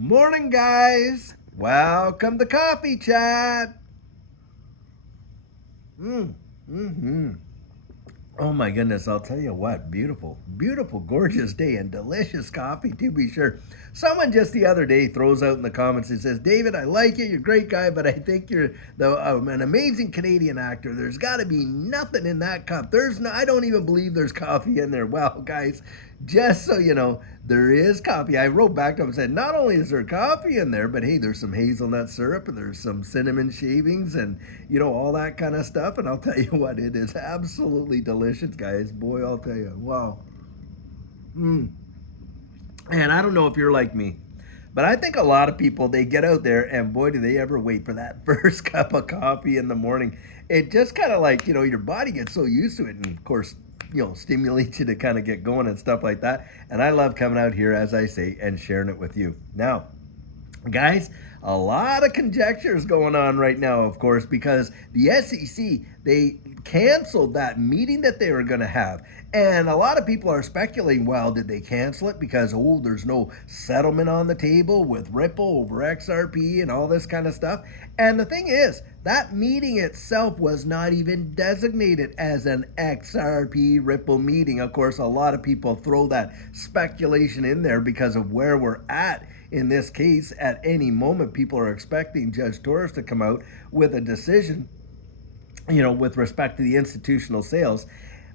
Morning, guys. Welcome to Coffee Chat. Mm-hmm. Oh my goodness, I'll tell you what, beautiful, gorgeous day and delicious coffee to be sure. Someone just the other day throws out in the comments and says, David, I like you, you're a great guy, but I think you're an amazing Canadian actor. There's got to be nothing in that cup. I don't even believe there's coffee in there. Well, guys, just so you know, there is coffee. I wrote back to him and said, not only is there coffee in there, but hey, there's some hazelnut syrup and there's some cinnamon shavings and, all that kind of stuff. And I'll tell you what, it is absolutely delicious, guys. Boy, I'll tell you, wow. Mm. And I don't know if you're like me, but I think a lot of people, they get out there and boy, do they ever wait for that first cup of coffee in the morning. It just kind of like, your body gets so used to it. And of course, stimulates you to kind of get going and stuff like that. And I love coming out here, as I say, and sharing it with you. Now, guys, a lot of conjectures going on right now, of course, because the SEC, they canceled that meeting that they were going to have. And a lot of people are speculating, well, did they cancel it because, there's no settlement on the table with Ripple over XRP and all this kind of stuff? And the thing is, that meeting itself was not even designated as an XRP Ripple meeting. Of course, a lot of people throw that speculation in there because of where we're at. In this case, at any moment, people are expecting Judge Torres to come out with a decision, with respect to the institutional sales.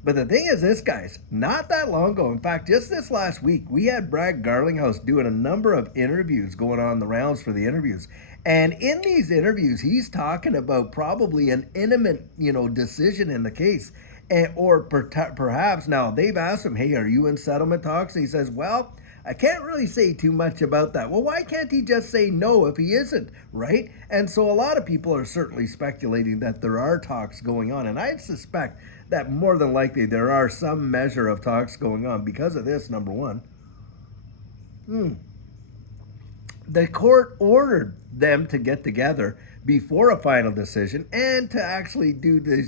But the thing is this, guys, not that long ago, in fact, just this last week, we had Brad Garlinghouse doing a number of interviews going on the rounds for the interviews. And in these interviews, he's talking about probably an imminent, decision in the case. Or perhaps now they've asked him, hey, are you in settlement talks? And he says, well, I can't really say too much about that. Well, why can't he just say no if he isn't, right? And so a lot of people are certainly speculating that there are talks going on. And I suspect that more than likely there are some measure of talks going on because of this, number one. The court ordered them to get together before a final decision and to actually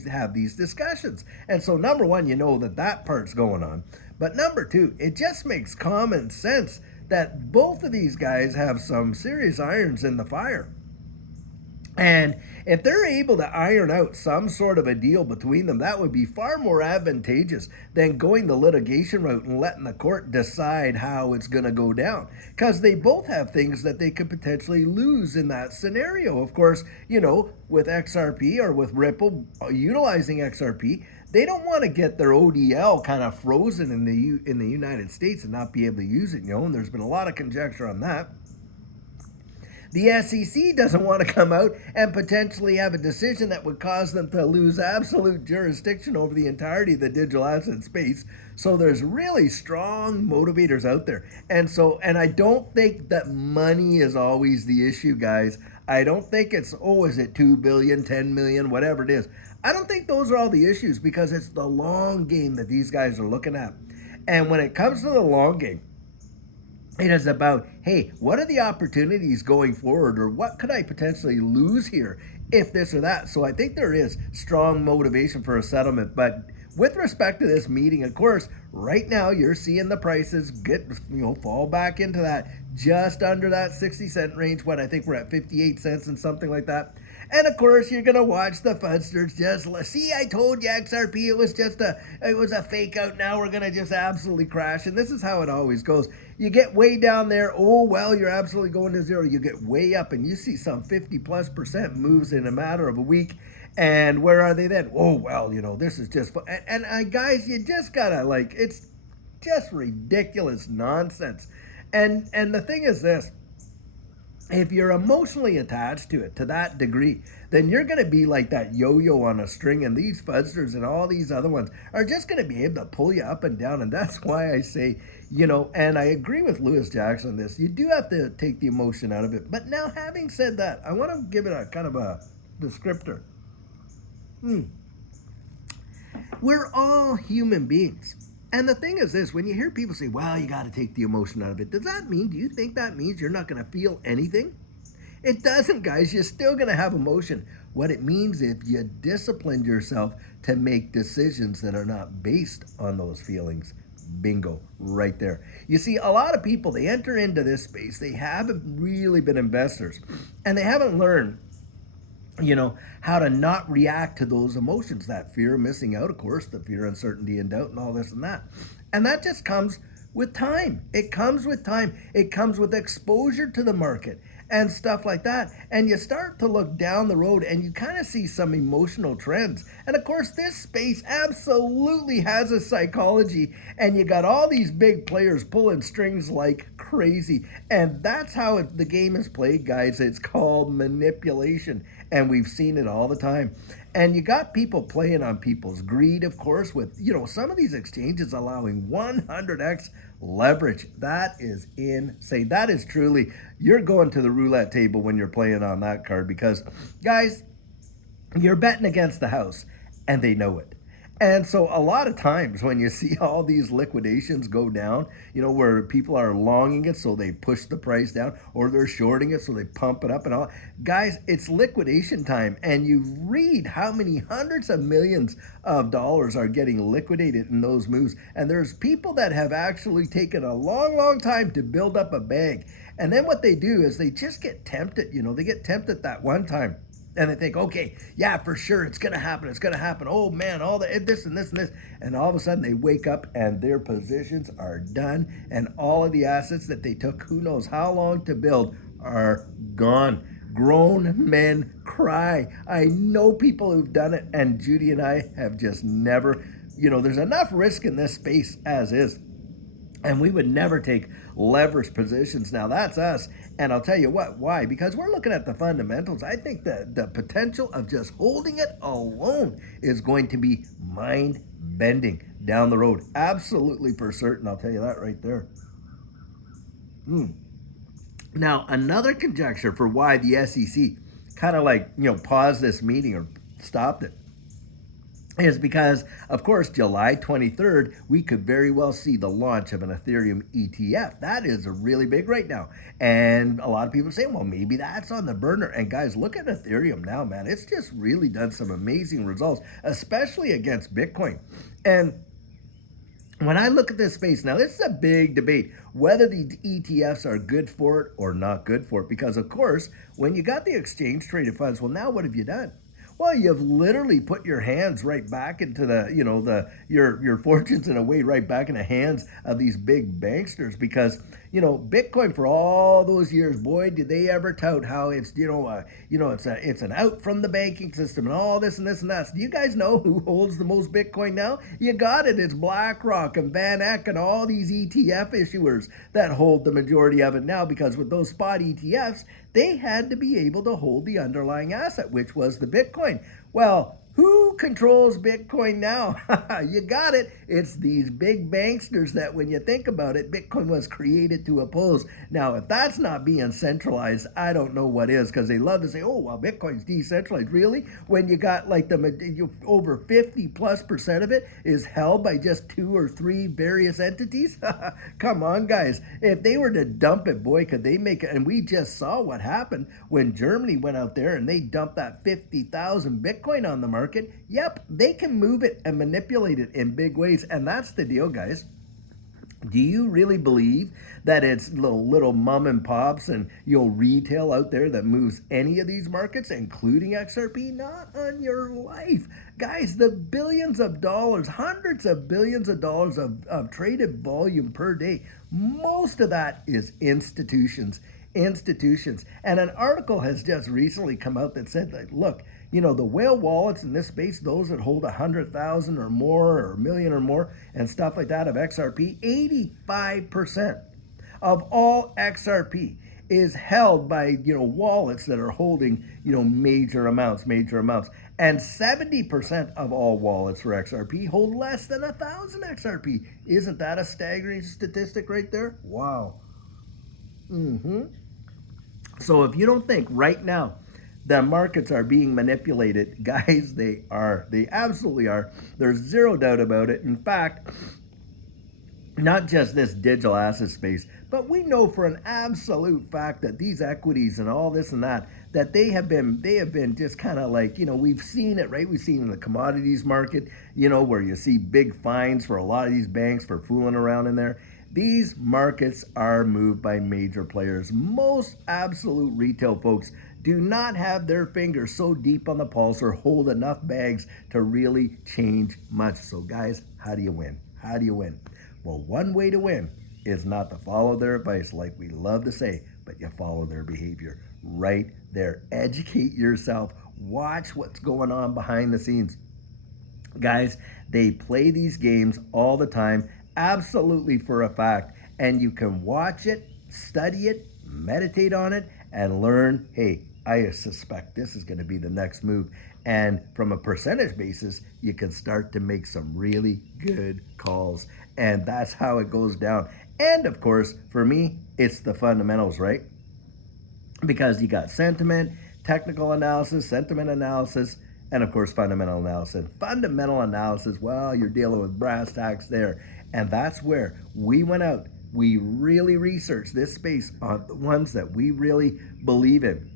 have these discussions. And so number one, that part's going on. But number two, it just makes common sense that both of these guys have some serious irons in the fire. And if they're able to iron out some sort of a deal between them, that would be far more advantageous than going the litigation route and letting the court decide how it's going to go down. Because they both have things that they could potentially lose in that scenario. Of course, with XRP or with Ripple utilizing XRP, they don't want to get their ODL kind of frozen in the United States and not be able to use it, and there's been a lot of conjecture on that. The SEC doesn't want to come out and potentially have a decision that would cause them to lose absolute jurisdiction over the entirety of the digital asset space. So there's really strong motivators out there. And I don't think that money is always the issue, guys. I don't think it's, is it 2 billion, 10 million, whatever it is. I don't think those are all the issues because it's the long game that these guys are looking at. And when it comes to the long game, it is about, hey, what are the opportunities going forward, or what could I potentially lose here if this or that? So I think there is strong motivation for a settlement. But with respect to this meeting, of course, right now you're seeing the prices fall back into that just under that 60-cent range. What I think we're at 58 cents and something like that. And of course, you're gonna watch the fudsters just see. I told you XRP. It was a fake out. Now we're gonna just absolutely crash. And this is how it always goes. You get way down there. Oh well, you're absolutely going to zero. You get way up, and you see some 50+% moves in a matter of a week. And where are they then? Oh well, this is just fun. And guys, you just gotta it's just ridiculous nonsense. And the thing is this. If you're emotionally attached to it to that degree, then you're going to be like that yo-yo on a string, and these fudsters and all these other ones are just going to be able to pull you up and down. And that's why I say, and I agree with Lewis Jackson on this, you do have to take the emotion out of it. But now, having said that, I want to give it a kind of a descriptor. We're all human beings. And the thing is this, when you hear people say, well, you got to take the emotion out of it, do you think that means you're not going to feel anything? It doesn't, guys. You're still going to have emotion. What it means is you disciplined yourself to make decisions that are not based on those feelings. Bingo, right there. You see, a lot of people, they enter into this space, they haven't really been investors, and they haven't learned, how to not react to those emotions, that fear of missing out, of course, the fear, uncertainty, and doubt, and all this and that. And that just comes with time. It comes with time. It comes with exposure to the market and stuff like that. And you start to look down the road and you kind of see some emotional trends. And of course, this space absolutely has a psychology. And you got all these big players pulling strings like crazy. And that's how the game is played, guys. It's called manipulation. And we've seen it all the time. And you got people playing on people's greed, of course, with, some of these exchanges allowing 100x leverage. That is insane. That is truly, you're going to the roulette table when you're playing on that card because, guys, you're betting against the house and they know it. And so a lot of times when you see all these liquidations go down, where people are longing it so they push the price down, or they're shorting it so they pump it up and all. Guys, it's liquidation time. And you read how many hundreds of millions of dollars are getting liquidated in those moves. And there's people that have actually taken a long, long time to build up a bag. And then what they do is they just get tempted, they get tempted that one time. And they think, okay, yeah, for sure, it's going to happen. It's going to happen. Oh, man, all this and this and this. And all of a sudden, they wake up and their positions are done. And all of the assets that they took, who knows how long to build, are gone. Grown men cry. I know people who've done it. And Judy and I have just never, there's enough risk in this space as is. And we would never take leverage positions. Now, that's us. And I'll tell you what, why? Because we're looking at the fundamentals. I think that the potential of just holding it alone is going to be mind-bending down the road. Absolutely for certain. I'll tell you that right there. Now, another conjecture for why the SEC kind of paused this meeting or stopped it is because, of course, July 23rd, we could very well see the launch of an Ethereum ETF. That is really big right now. And a lot of people say, well, maybe that's on the burner. And guys, look at Ethereum now, man. It's just really done some amazing results, especially against Bitcoin. And when I look at this space, now this is a big debate, whether the ETFs are good for it or not good for it. Because, of course, when you got the exchange traded funds, well, now what have you done? Well, you've literally put your hands right back into your fortunes in a way right back in the hands of these big banksters because, Bitcoin for all those years, boy, did they ever tout how it's, it's an out from the banking system and all this and this and that. So do you guys know who holds the most Bitcoin now? You got it. It's BlackRock and Van Eck and all these ETF issuers that hold the majority of it now because with those spot ETFs, they had to be able to hold the underlying asset, which was the Bitcoin. Well, who controls Bitcoin now? You got it. It's these big banksters that when you think about it, Bitcoin was created to oppose. Now, if that's not being centralized, I don't know what is because they love to say, oh, well, Bitcoin's decentralized. Really? When you got over 50+% of it is held by just 2 or 3 various entities? Come on, guys. If they were to dump it, boy, could they make it. And we just saw what happened when Germany went out there and they dumped that 50,000 Bitcoin on the market. Yep, they can move it and manipulate it in big ways. And that's the deal, guys. Do you really believe that it's little mom and pops and retail out there that moves any of these markets, including XRP? Not on your life. Guys, the billions of dollars, hundreds of billions of dollars of traded volume per day, most of that is institutions. And an article has just recently come out that said that, look, the whale wallets in this space, those that hold 100,000 or more or a million or more and stuff like that of XRP, 85% of all XRP is held by, wallets that are holding, major amounts. And 70% of all wallets for XRP hold less than 1,000 XRP. Isn't that a staggering statistic right there? Wow. So if you don't think right now the markets are being manipulated, guys, they are. They absolutely are. There's zero doubt about it. In fact, not just this digital asset space, but we know for an absolute fact that these equities and all this and that, that they have been just kind of like, we've seen it, right? We've seen in the commodities market, where you see big fines for a lot of these banks for fooling around in there. These markets are moved by major players. Most absolute retail folks do not have their fingers so deep on the pulse or hold enough bags to really change much. So guys, how do you win? How do you win? Well, one way to win is not to follow their advice like we love to say, but you follow their behavior right there. Educate yourself. Watch what's going on behind the scenes. Guys, they play these games all the time, absolutely for a fact. And you can watch it, study it, meditate on it, and learn, hey, I suspect this is going to be the next move. And from a percentage basis, you can start to make some really good calls. And that's how it goes down. And of course, for me, it's the fundamentals, right? Because you got sentiment, technical analysis, sentiment analysis, and of course fundamental analysis. Fundamental analysis, well, you're dealing with brass tacks there. And that's where we went out. We really researched this space on the ones that we really believe in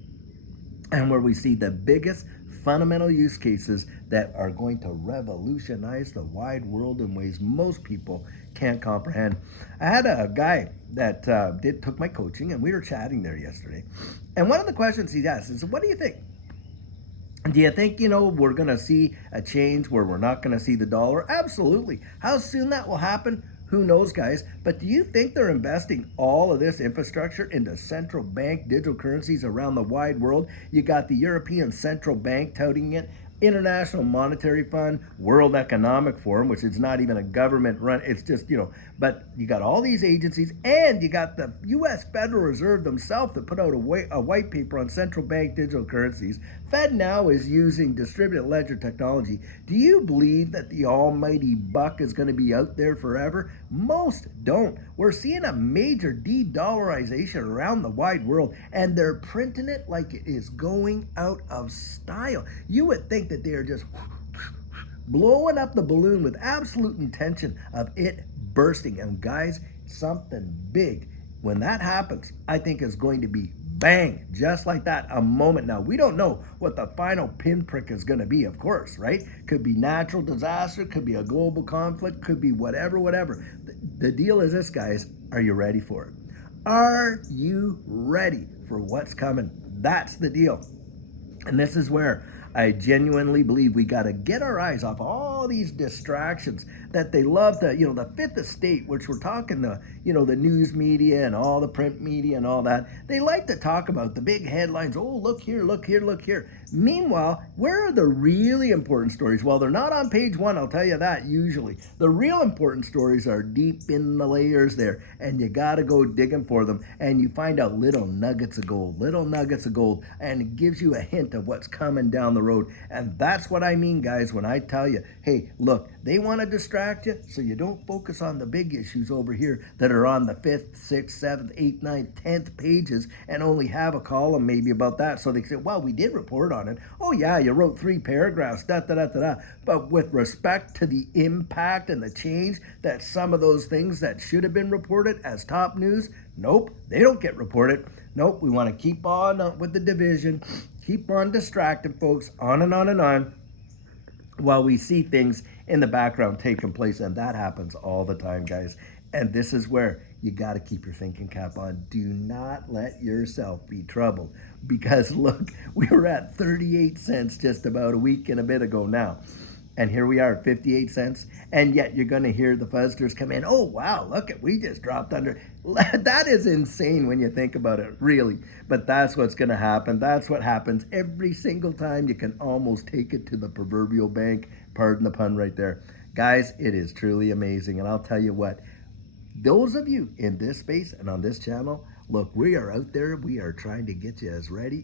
and where we see the biggest fundamental use cases that are going to revolutionize the wide world in ways most people can't comprehend. I had a guy that took my coaching, and we were chatting there yesterday. And one of the questions he asked is, "What do you think? Do you think, we're going to see a change where we're not going to see the dollar?" Absolutely. How soon that will happen? Who knows, guys? But do you think they're investing all of this infrastructure into central bank digital currencies around the wide world? You got the European Central Bank touting it, International Monetary Fund, World Economic Forum, which is not even a government run. It's just, but you got all these agencies, and you got the U.S. Federal Reserve themselves that put out a white paper on central bank digital currencies. Fed now is using distributed ledger technology. Do you believe that the almighty buck is going to be out there forever? Most don't. We're seeing a major de-dollarization around the wide world, and they're printing it like it is going out of style. You would think that they are just blowing up the balloon with absolute intention of it bursting. And guys, something big, when that happens, I think is going to be bang, just like that, a moment. Now, we don't know what the final pinprick is going to be, of course, right? Could be natural disaster, could be a global conflict, could be whatever. The deal is this, guys. Are you ready for it? Are you ready for what's coming? That's the deal. And this is where I genuinely believe we got to get our eyes off all these distractions that they love to, the fifth estate, which we're talking the news media and all the print media and all that. They like to talk about the big headlines. Oh, look here, look here, look here. Meanwhile, where are the really important stories? Well, they're not on page one, I'll tell you that usually. The real important stories are deep in the layers there, and you got to go digging for them, and you find out little nuggets of gold, and it gives you a hint of what's coming down the road. And that's what I mean, guys, when I tell you, hey, look, they want to distract you so you don't focus on the big issues over here that are on the 5th, 6th, 7th, 8th, 9th, 10th pages and only have a column maybe about that. So they say, well, we did report on it. Oh, yeah, you wrote 3 paragraphs, But with respect to the impact and the change that some of those things that should have been reported as top news, nope, they don't get reported. Nope, we want to keep on with the division, keep on distracting folks, on and on and on, while we see things in the background taking place. And that happens all the time, guys. And this is where you got to keep your thinking cap on. Do not let yourself be troubled. Because look, we were at 38 cents just about a week and a bit ago now. And here we are at 58 cents. And yet you're going to hear the fuzzers come in. Oh, wow, look at, we just dropped under. That is insane when you think about it, really. But that's what's going to happen. That's what happens every single time. You can almost take it to the proverbial bank. Pardon the pun right there. Guys, it is truly amazing. And I'll tell you what, those of you in this space and on this channel, look, we are out there. We are trying to get you as ready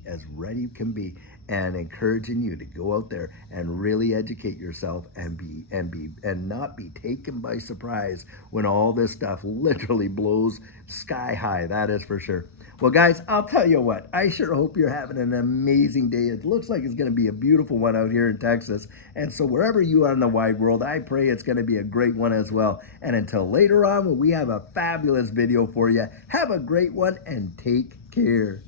can be, and encouraging you to go out there and really educate yourself and not be taken by surprise when all this stuff literally blows sky high. That is for sure. Well, guys, I'll tell you what, I sure hope you're having an amazing day. It looks like it's going to be a beautiful one out here in Texas. And so wherever you are in the wide world, I pray it's going to be a great one as well. And until later on, when we have a fabulous video for you, have a great one and take care.